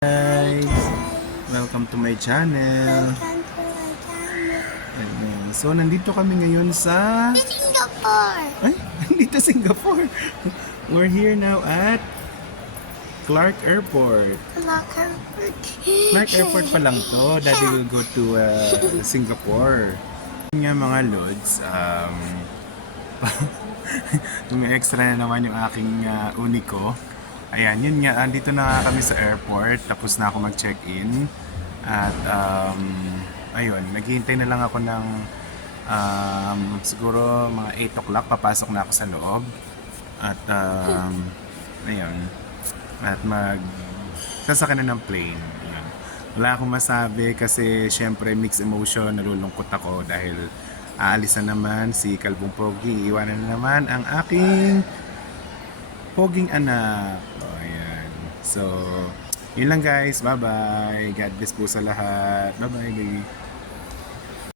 Guys, welcome to my channel. Welcome to my channel. Ayan. So, nandito kami ngayon sa... Singapore! Ay, nandito Singapore. We're here now at Clark Airport. Clark Airport pa lang to. Daddy will go to Singapore. Yun nga mga lods, yung extra na naman yung aking uniko. Ayan, yun nga, andito na nga kami sa airport, tapos na ako mag-check-in. At ayun, naghihintay na lang ako ng siguro mga 8 o'clock, papasok na ako sa loob. At ayun, at sasakyan na ng plane. Ayan. Wala akong masabi kasi syempre mixed emotion, nalulungkot ako dahil aalis na naman si Kalbong Pogi, iiwanan na naman ang aking poging anak. Oh, ayan. So, yun lang guys. Bye-bye. God bless po sa lahat. Bye-bye, baby.